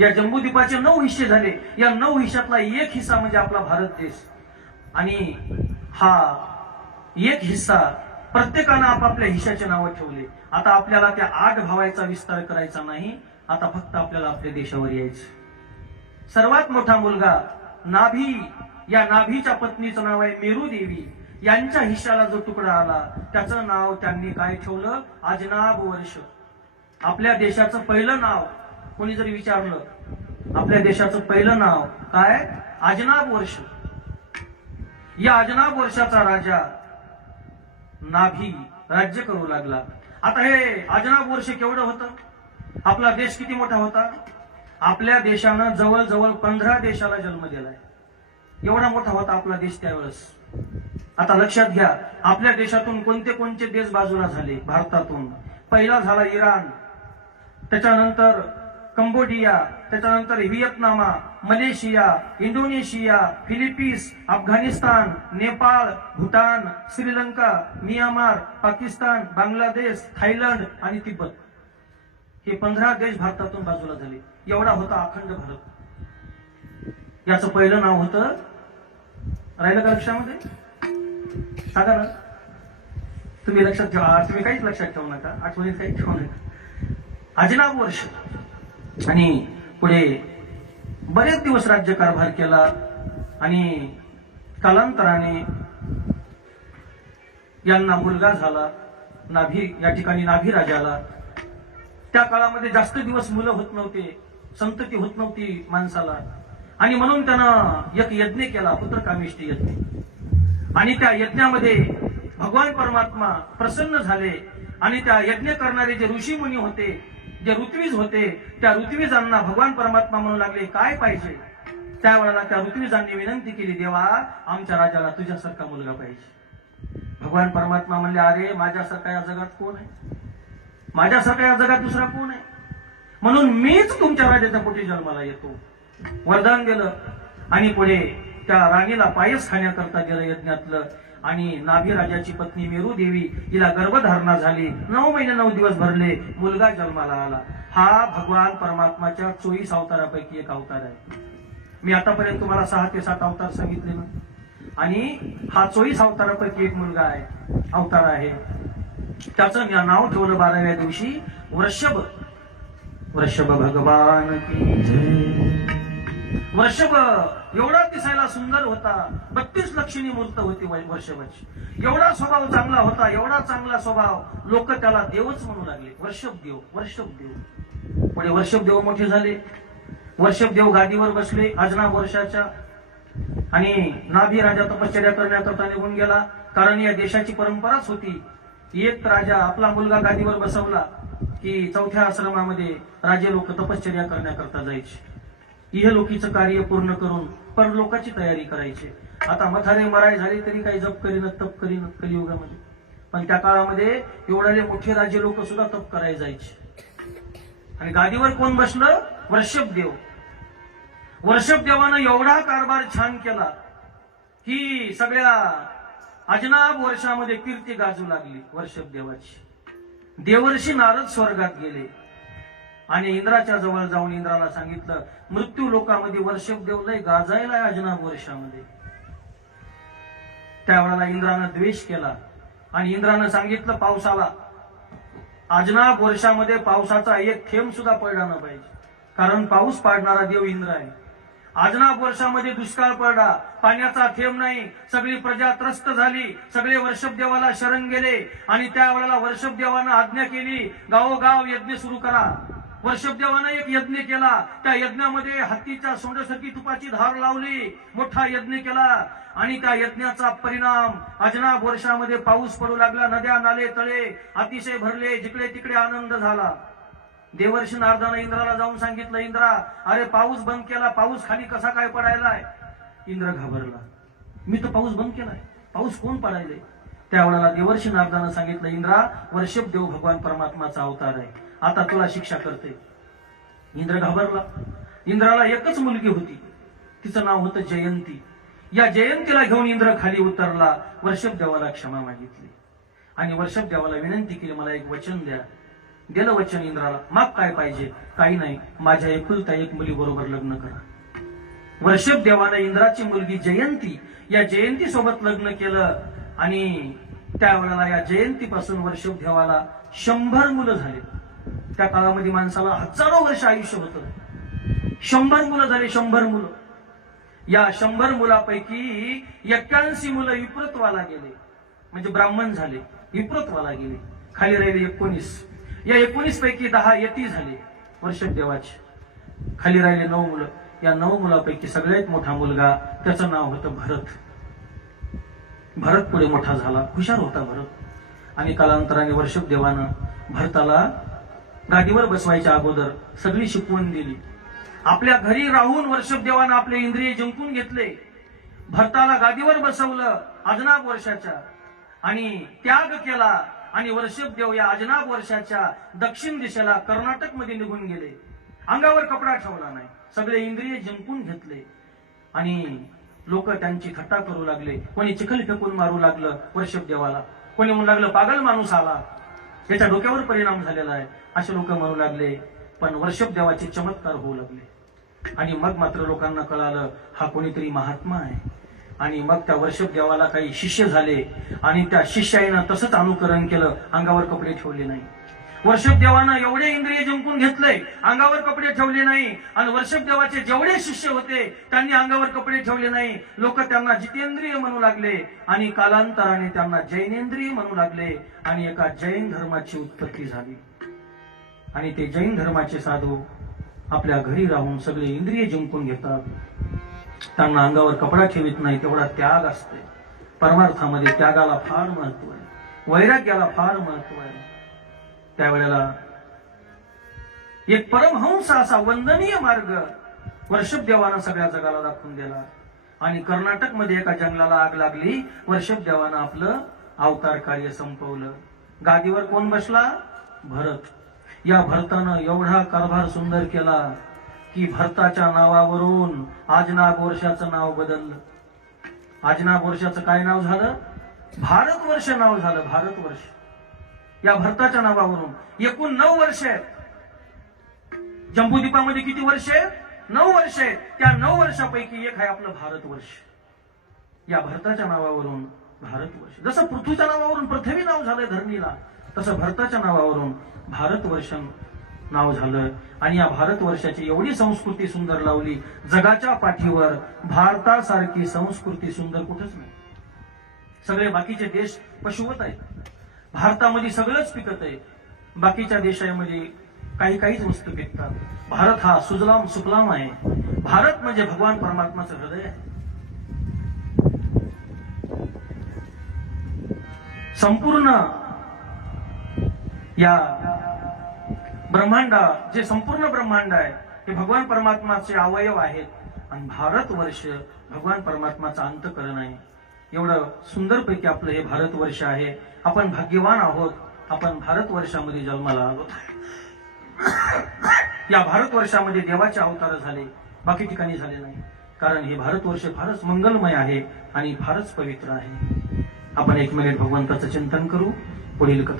या जम्बूद्वीपाचे नऊ हिस्से झाले. या नऊ हिश्यातला एक हिस्सा म्हणजे आपला भारत देश. आणि हा एक हिस्सा प्रत्येकानं आपापल्या हिशाचे नावं ठेवले. आता आपल्याला त्या आठ भावायचा विस्तार करायचा नाही. आता फक्त आपल्याला आपल्या देशावर यायचं. सर्वात मोठा मुलगा नाभी या नाभीच्या पत्नीचं नाव आहे मेरू देवी. यांच्या हिश्शाला जो तुकडा आला त्याचं नाव त्यांनी काय ठेवलं? अजनाब वर्ष. आपल्या देशाचं पहिलं नाव कोणी जरी विचारलं आपल्या देशाचं पहिलं नाव काय? अजनाब वर्ष. या अजनाब वर्षाचा राजा नाभी राज्य करू लागला. आता हे अजनाब वर्ष केवढं होतं? आपला देश किती मोठा होता? आपल्या देशानं जवळजवळ पंधरा देशाला जन्म दिलाय. एवढा मोठा होता आपला देश त्यावेळेस. आता लक्षात घ्या आपल्या देशातून कोणते कोणते देश बाजूला झाले? भारतातून. पहिला झाला इराण. त्याच्यानंतर कंबोडिया त्याच्यानंतर Vietnam Malaysia Indonesia Philippines Afghanistan Nepal Bhutan Sri Lanka Myanmar Pakistan Bangladesh Thailand आणि तिब्बत. हे पंधरा देश भारतातून बाजूला झाले. एवढा होता अखंड भारत. याचं पहिलं नाव होतं राहिलं का लक्षामध्ये? सांगा ना. तुम्ही लक्षात ठेवा. तुम्ही काहीच लक्षात ठेवू नका. आठवणीत काही ठेवू नका. अजनाब वर्ष. आणि पुढे बरेच दिवस राज्यकारभार केला आणि कालांतराने यांना मुलगा झाला नाभी या ठिकाणी नाभी राजाला त्या काळामध्ये जास्त दिवस मुलं होत नव्हते संतती होत नव्हती माणसाला. आणि म्हणून त्यानं एक यज्ञ केला पुत्रकामिष्टी यज्ञ. आणि त्या यज्ञामध्ये भगवान परमात्मा प्रसन्न झाले आणि त्या यज्ञ करणारे जे ऋषी मुनी होते जे ऋत्वीज होते त्या ऋत्विजांना भगवान परमात्मा म्हणू लागले काय पाहिजे? त्यावेळेला त्या ऋत्विजांनी विनंती केली देवा आमच्या राजाला तुझ्यासारखा मुलगा पाहिजे. भगवान परमात्मा म्हणले अरे माझ्यासारखा या जगात कोण आहे? माझ्यासारखा या जगात दुसरा कोण आहे? म्हणून मीच तुमच्या राजाच्या पोटी जन्माला येतो. वरदान गेलं आणि पुढे त्या राणीला पायस खाण्याकरता गेलं यज्ञातलं. आणि नाभी राजाची पत्नी मेरू देवी हिला गर्भधारणा झाली. नऊ महिने नऊ दिवस भरले. मुलगा जन्माला आला. हा भगवान परमात्माच्या चोवीस अवतारापैकी एक अवतार आहे. मी आतापर्यंत तुम्हाला सहा ते सात अवतार सांगितले ना? आणि हा चोवीस अवतारापैकी एक मुलगा आहे अवतार आहे. त्याचं मी नाव ठेवलं बाराव्या दिवशी. वृषभ. वृषभ भगवान की वृषभ. एवढा दिसायला सुंदर होता. बत्तीस लक्षणी मूर्त होती वर्षभर. एवढा स्वभाव चांगला होता एवढा चांगला स्वभाव. लोक त्याला देवच म्हणू लागले. वर्षभ देव वर्षभ देव. पुढे वर्षभ देव मोठे झाले. वर्षभ देव गादीवर बसले अजना वर्षाच्या. आणि नाभी राजा तपश्चर्या करण्याकरता निघून गेला. कारण या देशाची परंपराच होती. एक राजा आपला मुलगा गादीवर बसवला की चौथ्या आश्रमामध्ये राजे लोक तपश्चर्या करण्याकरता जायचे. इहलोकीचं कार्य पूर्ण करून परलोकाची तयारी करायची. आता मथारे मराय झाली तरी काही जप करीन तप करीन कलियुगामध्ये. पण त्या काळामध्ये एवढाले मोठे राजे लोक सुद्धा तप करायला जायचे. आणि गादीवर कोण बसलं? वर्षभ देव वर्षभ देवानं एवढा कारभार छान केला की सगळ्या अजनाब वर्षामध्ये कीर्ती गाजू लागली वर्षभ देवाची देवर्षी नारद स्वर्गात गेले. आणि इंद्राच्या जवळ जाऊन इंद्राला सांगितलं मृत्यू लोकामध्ये वर्षभ देवलय गाजायला अजना अजनाब वर्षामध्ये. त्यावेळेला इंद्रानं द्वेष केला आणि इंद्रानं सांगितलं पावसाला. अजनाब वर्षामध्ये पावसाचा एक थेंब सुद्धा पडला ना पाहिजे. कारण पाऊस पाडणारा देव इंद्र आहे. अजनाब वर्षामध्ये दुष्काळ पडला पाण्याचा थेंब नाही सगळी प्रजा त्रस्त झाली सगळे वर्षभ देवाला शरण गेले आणि त्यावेळेला वर्षभ देवानं आज्ञा केली गावोगाव यज्ञ सुरू करा. वर्षभदेवानं एक यज्ञ केला. त्या यज्ञामध्ये हत्तीच्या सोंडसरकी तुपाची धार लावली. मोठा यज्ञ केला. आणि त्या यज्ञाचा परिणाम अजनाब वर्षामध्ये पाऊस पडू लागला. नद्या नाले तळे अतिशय भरले. जिकडे तिकडे आनंद झाला. देवर्षी नारदानं इंद्राला जाऊन सांगितलं इंद्रा अरे पाऊस बंद केला. पाऊस खाली कसा काय पडायलाय? इंद्र घाबरला. मी तर पाऊस बंद केलाय. पाऊस कोण पडायलाय? त्यावेळेला देवर्षी नारदानं सांगितलं इंद्रा वर्षभ देव भगवान परमात्माचा अवतार आहे. आता तुला शिक्षा करते. इंद्र घाबरला. इंद्राला एकच मुलगी होती. तिचं नाव होतं जयंती. या जयंतीला घेऊन इंद्र खाली उतरला. वर्षभ देवाला क्षमा मागितली. आणि वर्षभ देवाला विनंती केली मला एक वचन द्या. गेलं वचन इंद्राला. माग काय पाहिजे? काही नाही. माझ्या एकुलता एक मुली बरोबर लग्न करा. वर्षभ देवानं इंद्राची मुलगी जयंती या जयंती सोबत लग्न केलं. आणि त्यावेळेला या जयंतीपासून वर्षभ देवाला शंभर मुलं झाले. त्या काळामध्ये माणसाला हजारो वर्ष आयुष्य होतं. शंभर मुलं झाले शंभर मुलं. या शंभर मुलापैकी एक्क्याऐंशी मुलं विप्रत्वाला गेले. म्हणजे ब्राह्मण झाले विप्रत्वाला गेले. खाली राहिले एकोणीस. या एकोणीस पैकी दहा यती झाले वर्षभ देवाचे. खाली राहिले नऊ मुलं. या नऊ मुलापैकी सगळ्यात मोठा मुलगा त्याचं नाव होतं भरत. भरत पुढे मोठा झाला हुशार होता भरत. आणि कालांतराने वर्षभ देवानं भरताला गादीवर बसवायच्या अगोदर सगळी शिकवण दिली. आपल्या घरी राहून वर्षभ देवानं आपले इंद्रिय जिंकून घेतले. भरताला गादीवर बसवलं अजनाब वर्षाच्या. आणि त्याग केला आणि वर्षभ देव या अजनाब वर्षाच्या दक्षिण दिशेला कर्नाटकमध्ये निघून गेले. अंगावर कपडा ठेवला नाही. सगळे इंद्रिय जिंकून घेतले. आणि लोक त्यांची थट्टा करू लागले. कोणी चिखल फेकून मारू लागलं वर्षभ देवाला कोणी म्हणू लागलं पागल माणूस आला. याच्या डोक्यावर परिणाम झालेला आहे. असे लोक म्हणू लागले पण वर्षभ देवाचे चमत्कार होऊ लागले. आणि मग मात्र लोकांना कळालं हा कोणीतरी महात्मा आहे. आणि मग त्या वर्षभ देवाला काही शिष्य झाले आणि त्या शिष्याईनं तसंच अनुकरण केलं अंगावर कपडे ठेवले नाही. वर्षभ देवानं एवढे इंद्रिय जिंकून घेतले अंगावर कपडे ठेवले नाही. आणि वर्षभ देवाचे जेवढे शिष्य होते त्यांनी अंगावर कपडे ठेवले नाही. लोक त्यांना जितेंद्रिय म्हणू लागले आणि कालांतराने त्यांना जैनेंद्रिय म्हणू लागले आणि एका जैन धर्माची उत्पत्ती झाली. आणि ते जैन धर्माचे साधू आपल्या घरी राहून सगळे इंद्रिय जिंकून घेतात. त्यांना अंगावर कपडा ठेवित नाही तेवढा त्याग असते परमार्थामध्ये त्यागाला फार महत्त्व आहे. वैराग्याला फार महत्त्व आहे. त्यावेळेला एक परमहंस असा वंदनीय मार्ग वर्षभ देवानं सगळ्या जगाला दाखवून दिला. आणि कर्नाटकमध्ये एका जंगलाला आग लागली. वर्षभ देवानं आपलं अवतार कार्य संपवलं. गादीवर कोण बसला? भरत. या भरतानं एवढा कारभार सुंदर केला की भरताच्या नावावरून आजनाग वर्षाचं नाव बदललं. आजनाग वर्षाचं काय नाव झालं? भारतवर्ष नाव झालं भारतवर्ष. या भरताच्या नावावरून. एकूण नऊ वर्ष आहेत. जम्बूद्वीपामध्ये किती वर्ष आहेत? नऊ वर्ष आहेत. त्या नऊ वर्षापैकी एक आहे आपलं भारतवर्ष या भरताच्या नावावरून भारतवर्ष जसं पृथ्वीच्या नावावरून पृथ्वी नाव झालंय धरणीला तसं भरताच्या नावावरून भारतवर्ष नाव झालं. आणि या भारतवर्षाची एवढी संस्कृती सुंदर लावली जगाच्या पाठीवर भारतासारखी संस्कृती सुंदर कुठंच नाही. सगळे बाकीचे देश पशुवत आहेत. भारतामध्ये सगळंच पिकत आहे. बाकीच्या देशामध्ये काही काहीच वस्तू पिकतात. भारत हा सुजलाम सुफलाम आहे. भारत म्हणजे भगवान परमात्माचं हृदय आहे. संपूर्ण या ब्रह्मांड जे संपूर्ण ब्रह्मांड आहे ते भगवान परमात्माचे अवयव आहेत. आणि भारतवर्ष भगवान परमात्माचा अंतकरण आहे. एवढं सुंदरपैकी आपलं हे भारतवर्ष आहे. आपण भाग्यवान आहोत. आपण भारतवर्षामध्ये जन्माला आलो या भारतवर्षामध्ये देवाचे अवतार झाले. बाकी ठिकाणी झाले नाही. कारण हे भारतवर्ष फारच मंगलमय आहे आणि फारच पवित्र आहे. आपण एक मिनिट भगवंताचं चिंतन करू. पुढील कथा